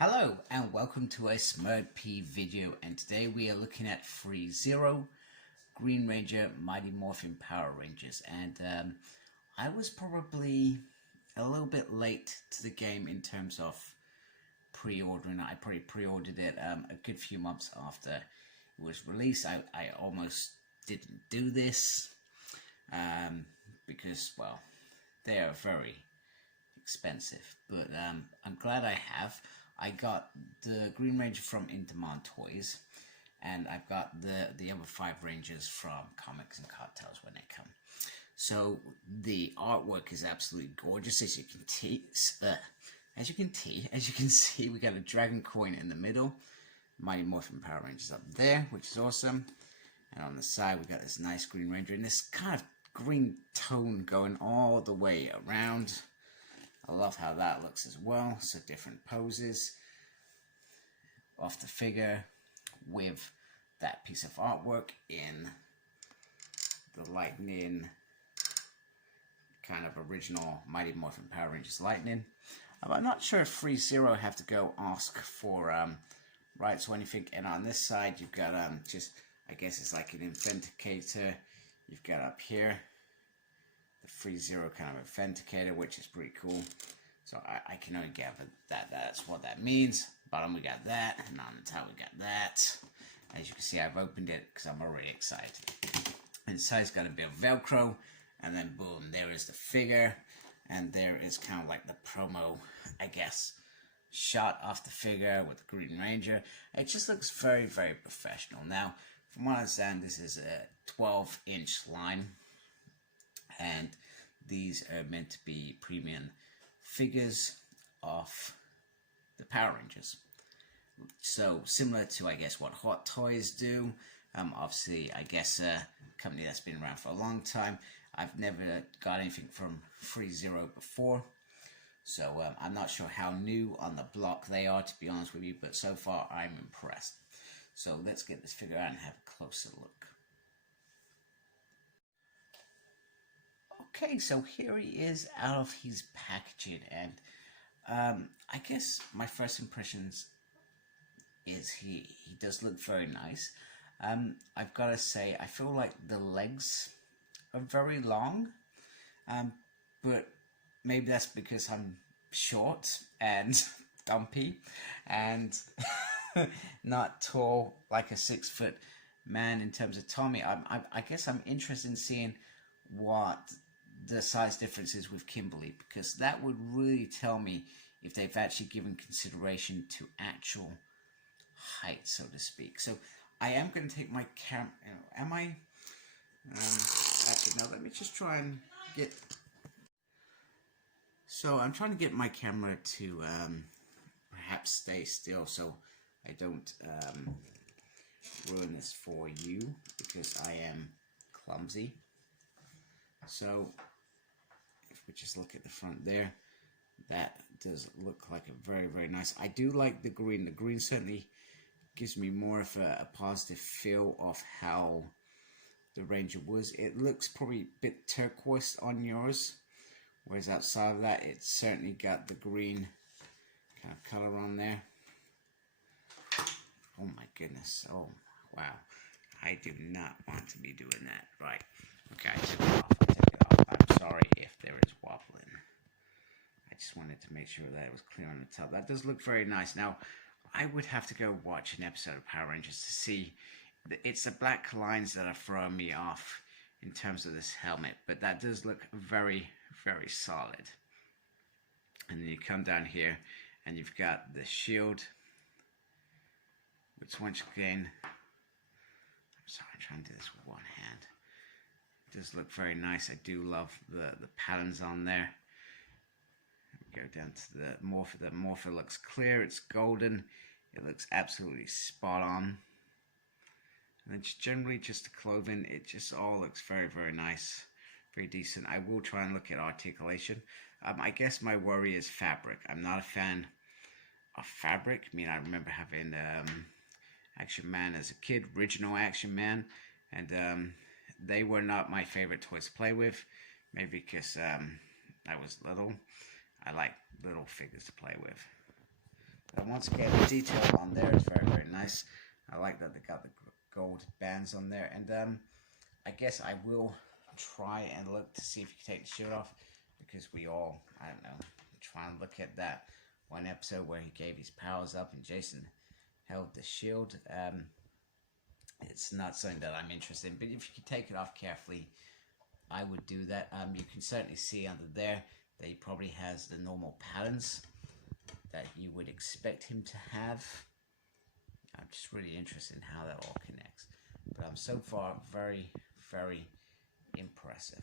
Hello and welcome to a SmurtP video, and today we are looking at ThreeZero, Green Ranger, Mighty Morphin Power Rangers. And I was probably a little bit late to the game in terms of pre-ordering. I probably pre-ordered it a good few months after it was released. I almost didn't do this because, well, they are very expensive, but I'm glad I have. I got the Green Ranger from In Demand Toys, and I've got the other 5 Rangers from Comics and Cartels when they come. So the artwork is absolutely gorgeous, as you can see. We got a dragon coin in the middle, Mighty Morphin Power Rangers up there, which is awesome. And on the side we got this nice Green Ranger and this kind of green tone going all the way around. I love how that looks as well. So different poses off the figure with that piece of artwork in the lightning, kind of original Mighty Morphin Power Rangers lightning. I'm not sure if ThreeZero have to go ask for rights or anything. And on this side you've got just, I guess it's like an authenticator. You've got up here ThreeZero kind of authenticator, which is pretty cool. So I can only gather that that's what that means. Bottom we got that, and on the top we got that. As you can see, I've opened it because I'm already excited. Inside's got a bit of Velcro, and then boom, there is the figure, and there is kind of like the promo, I guess, shot off the figure with the Green Ranger. It just looks very, very professional. Now, from what I understand, this is a 12-inch line, and these are meant to be premium figures of the Power Rangers. So similar to, I guess, what Hot Toys do. Obviously, I guess a company that's been around for a long time. I've never got anything from ThreeZero before, so I'm not sure how new on the block they are, to be honest with you, but so far I'm impressed. So let's get this figure out and have a closer look. Okay, so here he is out of his packaging, and I guess my first impressions is he does look very nice. I've got to say, I feel like the legs are very long, but maybe that's because I'm short and dumpy and not tall like a 6-foot man in terms of Tommy. I guess I'm interested in seeing what the size differences with Kimberly, because that would really tell me if they've actually given consideration to actual height, so to speak. So I am going to take my camera. Actually, now let me just try and get. So I'm trying to get my camera to perhaps stay still, so I don't ruin this for you, because I am clumsy. So if we just look at the front there, that does look like a very, very nice. I do like the green. The green certainly gives me more of a positive feel of how the Ranger was. It looks probably a bit turquoise on yours, whereas outside of that, it's certainly got the green kind of color on there. Oh my goodness. Oh, wow. I do not want to be doing that. Right. Okay, I took it off. I'm sorry if there is wobbling. I just wanted to make sure that it was clear on the top. That does look very nice. Now, I would have to go watch an episode of Power Rangers to see. It's the black lines that are throwing me off in terms of this helmet, but that does look very, very solid. And then you come down here, and you've got the shield, which once again, I'm sorry, I'm trying to do this with one hand. It does look very nice. I do love the patterns on there. We go down to the Morphin. The Morphin looks clear. It's golden. It looks absolutely spot on. And then generally just the clothing, it just all looks very, very nice. Very decent. I will try and look at articulation. I guess my worry is fabric. I'm not a fan of fabric. I mean, I remember having Action Man as a kid, original Action Man, and they were not my favorite toys to play with. Maybe because I was little. I like little figures to play with. And once again, the detail on there is very, very nice. I like that they got the gold bands on there. And I guess I will try and look to see if you can take the shield off, because we all, I don't know, try and look at that one episode where he gave his powers up and Jason held the shield. It's not something that I'm interested in, but if you can take it off carefully, I would do that. You can certainly see under there that he probably has the normal patterns that you would expect him to have. I'm just really interested in how that all connects. But I'm so far very, very impressive.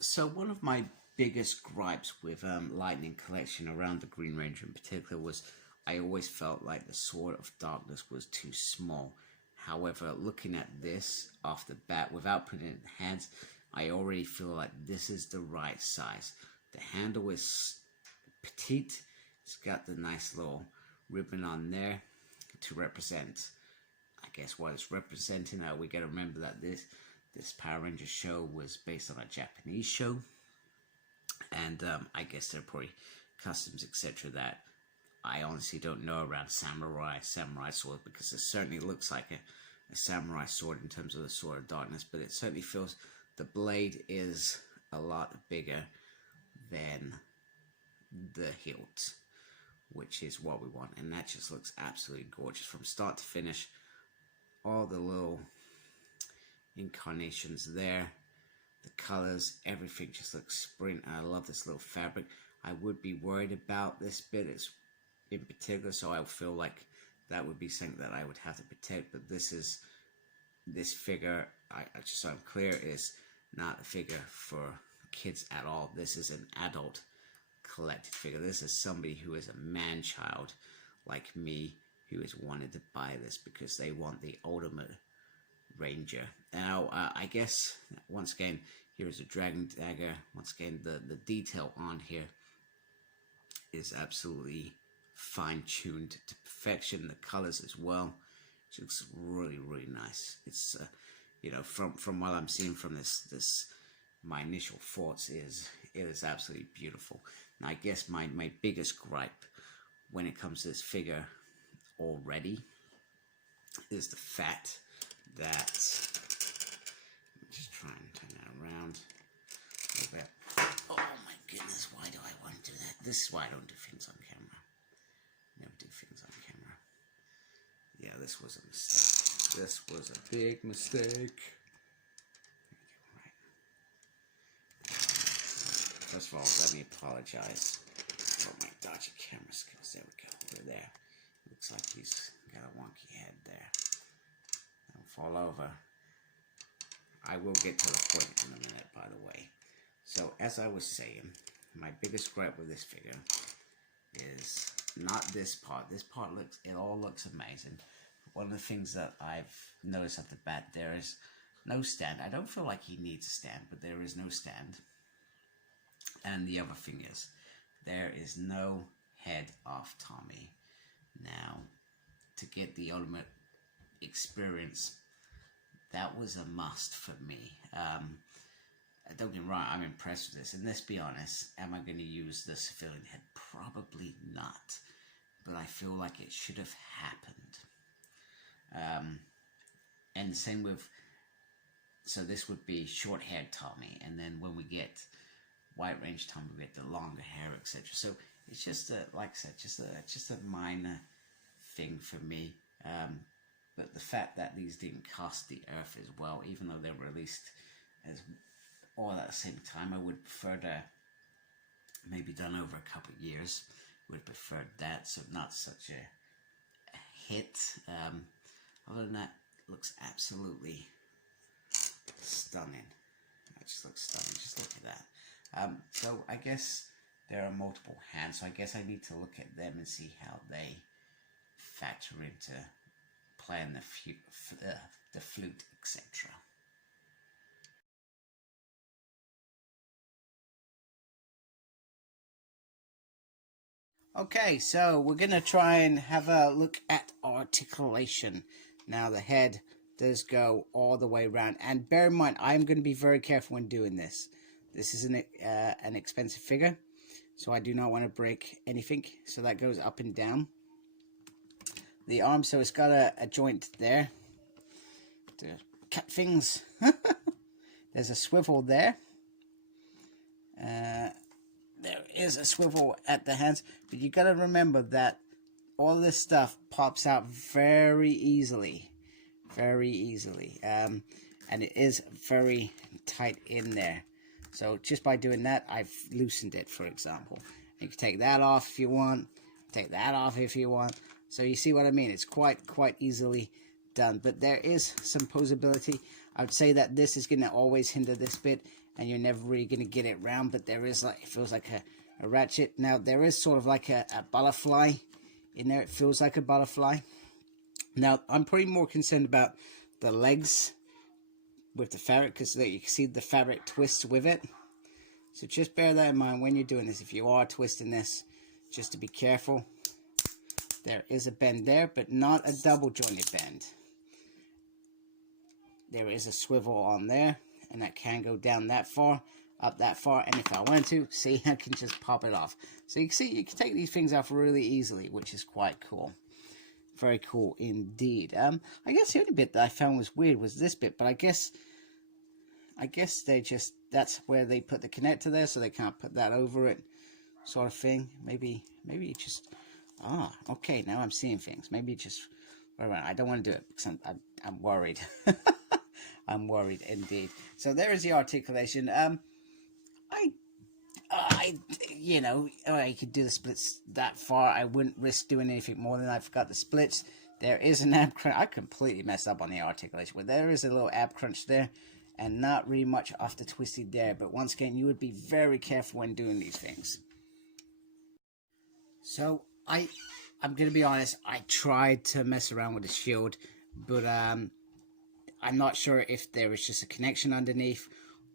So one of my biggest gripes with Lightning Collection around the Green Ranger in particular was I always felt like the Sword of Darkness was too small. However, looking at this off the bat, without putting it in the hands, I already feel like this is the right size. The handle is petite. It's got the nice little ribbon on there to represent, I guess, what it's representing. We got to remember that this Power Rangers show was based on a Japanese show, and I guess there are probably customs, etc., that I honestly don't know around samurai sword, because it certainly looks like a samurai sword in terms of the Sword of Darkness, but it certainly feels the blade is a lot bigger than the hilt, which is what we want, and that just looks absolutely gorgeous from start to finish. All the little incarnations there, the colors, everything just looks sprint. I love this little fabric. I would be worried about this bit in particular, so I feel like that would be something that I would have to protect. But this figure, just so I'm clear, is not a figure for kids at all. This is an adult collected figure. This is somebody who is a man-child like me, who has wanted to buy this because they want the ultimate Ranger. Now, I guess, once again, here is a dragon dagger. Once again, the detail on here is absolutely fine-tuned to perfection. The colors as well, it looks really, really nice. It's you know, from what I'm seeing from this my initial thoughts is it is absolutely beautiful. Now, I guess my biggest gripe when it comes to this figure already is the fact that, let me just try and turn that around a little bit. Oh my goodness, why do I want to do that? This is why I don't do things on camera. Never do things on camera. Yeah, this was a mistake. This was a big mistake. First of all, let me apologize for my dodgy camera skills. There we go. Over there. Looks like he's got a wonky head there. Don't fall over. I will get to the point in a minute, by the way. So, as I was saying, my biggest gripe with this figure is not this part. This part it all looks amazing. One of the things that I've noticed at the bat, there is no stand. I don't feel like he needs a stand, but there is no stand. And the other thing is, there is no head of Tommy. Now, to get the ultimate experience, that was a must for me. Don't get me wrong, I'm impressed with this. And let's be honest, am I going to use the civilian head? Probably not. But I feel like it should have happened. And the same with, so this would be short-haired Tommy. And then when we get White Range Tommy, we get the longer hair, etc. So it's just like I said, just a minor thing for me. But the fact that these didn't cost the earth as well, even though they were released as all at the same time, I would prefer to maybe done over a couple of years. Would have preferred that, so not such a hit. Other than that, it looks absolutely stunning. It just looks stunning. Just look at that. So I guess there are multiple hands, so I guess I need to look at them and see how they factor into playing the flute, etc. Okay, so we're going to try and have a look at articulation. Now the head does go all the way around, and bear in mind, I'm going to be very careful when doing this. This is an expensive figure, so I do not want to break anything. So that goes up and down. The arm, so it's got a joint there to cut things. There's a swivel there. There is a swivel at the hands, but you got to remember that all this stuff pops out very easily, and it is very tight in there. So just by doing that, I've loosened it, for example. You can take that off if you want, take that off if you want. So you see what I mean? It's quite easily done, but there is some posability. I would say that this is going to always hinder this bit, and you're never really going to get it round, but there is, like, it feels like a ratchet. Now, there is sort of like a butterfly in there. It feels like a butterfly. Now, I'm pretty more concerned about the legs with the fabric, because you can see the fabric twists with it. So just bear that in mind when you're doing this. If you are twisting this, just to be careful. There is a bend there, but not a double jointed bend. There is a swivel on there, and that can go down that far, up that far, and if I want to, see, I can just pop it off. So you can see, you can take these things off really easily, which is quite cool. Very cool indeed. I guess the only bit that I found was weird was this bit, but I guess they just, that's where they put the connector there, so they can't put that over it, sort of thing. Maybe it just, okay, now I'm seeing things. Maybe just, I don't want to do it because I'm worried. I'm worried indeed. So there is the articulation. You know, I could do the splits that far. I wouldn't risk doing anything more than I've got the splits. There is an ab crunch. I completely messed up on the articulation, but there is a little ab crunch there, and not really much off the twisted there. But once again, you would be very careful when doing these things. So I'm gonna be honest. I tried to mess around with the shield, but I'm not sure if there is just a connection underneath,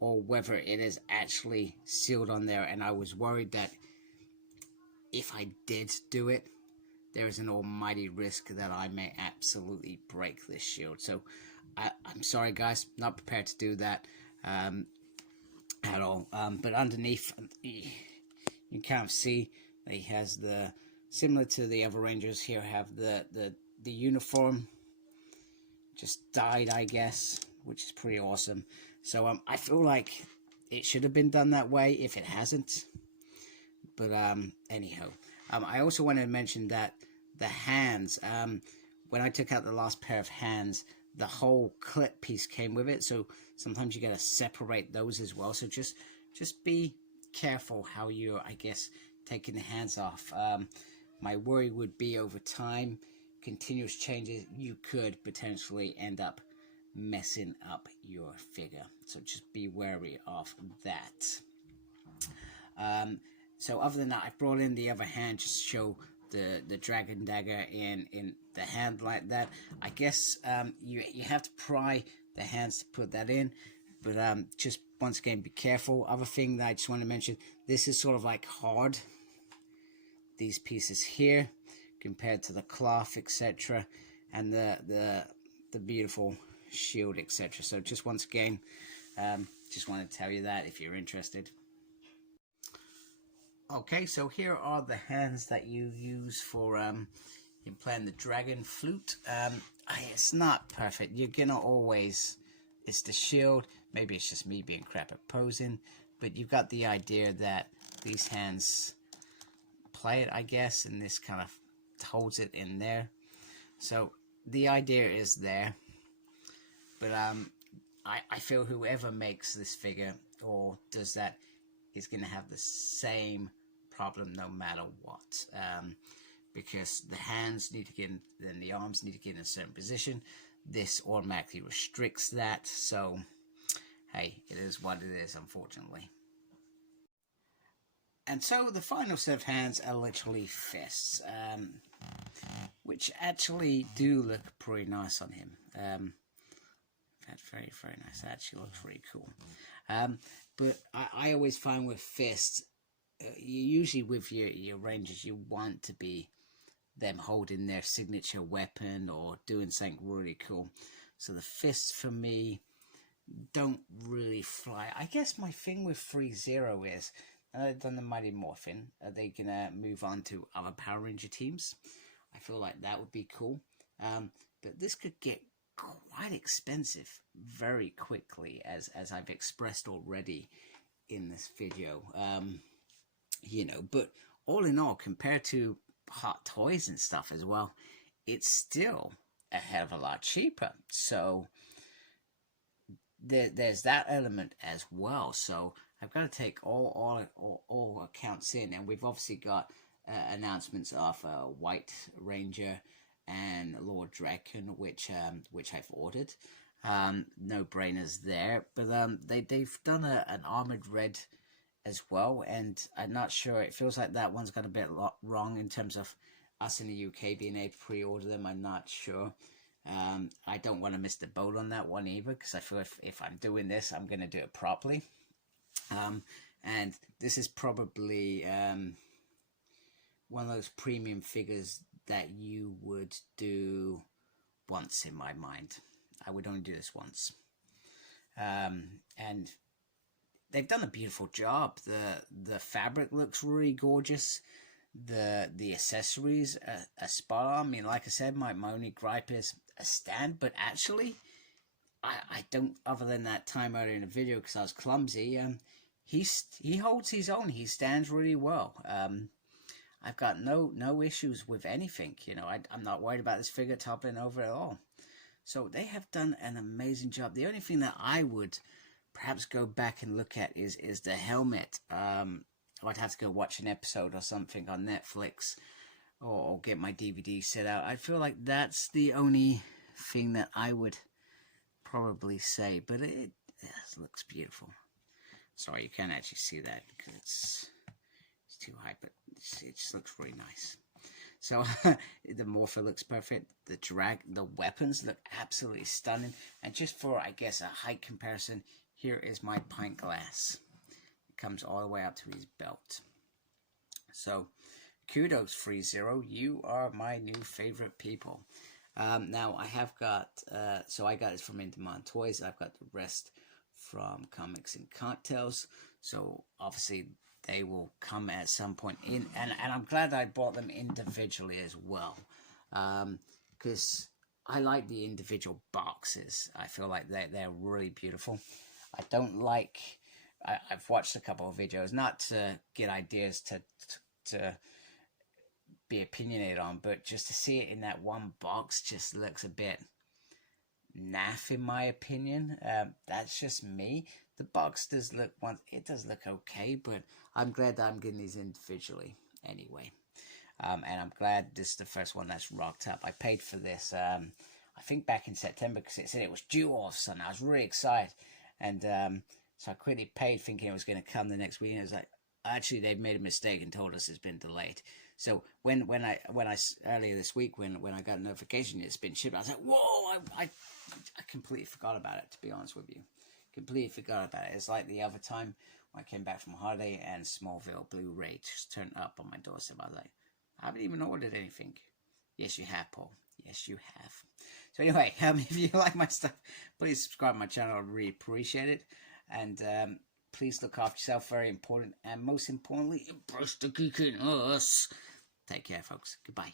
or whether it is actually sealed on there, and I was worried that if I did do it, there is an almighty risk that I may absolutely break this shield. So I'm sorry guys, not prepared to do that at all. But underneath, you can't see, he has the, similar to the other Rangers here, have the uniform just dyed, I guess, which is pretty awesome. So I feel like it should have been done that way if it hasn't. But anyhow, I also wanted to mention that the hands, when I took out the last pair of hands, the whole clip piece came with it. So sometimes you got to separate those as well. So just be careful how you're, I guess, taking the hands off. My worry would be over time, continuous changes, you could potentially end up messing up your figure. So just be wary of that. So other than that, I brought in the other hand just to show the dragon dagger in the hand like that. I guess you have to pry the hands to put that in, but just once again, be careful. Other thing that I just want to mention, this is sort of like hard, these pieces here, compared to the cloth, etc., and the beautiful shield, etc. So just once again, just want to tell you that if you're interested. Okay, so here are the hands that you use for in playing the dragon flute. It's not perfect. You're gonna always, it's the shield. Maybe it's just me being crap at posing, but you've got the idea that these hands play it, I guess, and this kind of holds it in there. So the idea is there, but I feel whoever makes this figure or does that is going to have the same problem no matter what, because the hands need to get in, then the arms need to get in a certain position. This automatically restricts that, so hey, it is what it is, unfortunately. And so the final set of hands are literally fists, which actually do look pretty nice on him. That's very, very nice. That actually looks really cool. But I always find with fists, usually with your rangers, you want to be them holding their signature weapon or doing something really cool. So the fists for me don't really fly. I guess my thing with ThreeZero is they've done the Mighty Morphin, are they gonna move on to other Power Ranger teams? I feel like that would be cool. But this could get quite expensive very quickly, as I've expressed already in this video. You know, but all in all, compared to Hot Toys and stuff as well, it's still a hell of a lot cheaper. So there's that element as well. So I've got to take all accounts in, and we've obviously got announcements of White Ranger and Lord Draken, which I've ordered. No brainers there, but they've done an Armored Red as well, and I'm not sure. It feels like that one's got a bit wrong in terms of us in the UK being able to pre-order them. I'm not sure. I don't want to miss the boat on that one either, because I feel if I'm doing this, I'm going to do it properly. And this is probably one of those premium figures that you would do once, in my mind. I would only do this once. And they've done a beautiful job. The fabric looks really gorgeous. The accessories are spot on. I mean, like I said, my only gripe is a stand, but actually I don't, other than that time earlier in the video because I was clumsy, he holds his own. He stands really well. I've got no issues with anything. You know, I'm not worried about this figure toppling over at all. So they have done an amazing job. The only thing that I would perhaps go back and look at is the helmet. I'd have to go watch an episode or something on Netflix, or get my DVD set out. I feel like that's the only thing that I would probably say, but it looks beautiful. Sorry, you can't actually see that because it's too high, but it just looks really nice. So the Morphin looks perfect. The weapons look absolutely stunning. And just for, I guess, a height comparison, here is my pint glass. It comes all the way up to his belt. So kudos, ThreeZero. You are my new favorite people. Now I have got, so I got it from In Demand Toys. I've got the rest from Comics and Cocktails. So obviously they will come at some point in, and I'm glad I bought them individually as well, because I like the individual boxes. I feel like they're really beautiful. I don't like, I've watched a couple of videos, not to get ideas to be opinionated on, but just to see it in that one box just looks a bit naff in my opinion. That's just me. The box does look, it does look okay, but I'm glad that I'm getting these individually anyway. And I'm glad this is the first one that's rocked up. I paid for this, I think back in September, because it said it was due all of a sudden. I was really excited. And so I quickly paid thinking it was going to come the next week. And it was like, actually, they've made a mistake and told us it's been delayed. So when I earlier this week, when I got a notification it's been shipped, I was like, whoa, I completely forgot about it, to be honest with you. Completely forgot about it. It's like the other time when I came back from holiday and Smallville Blu-ray just turned up on my doorstep. I was like, I haven't even ordered anything. Yes, you have, Paul. Yes, you have. So anyway, if you like my stuff, please subscribe to my channel. I really appreciate it. And please look after yourself. Very important. And most importantly, embrace the geek in us. Take care, folks. Goodbye.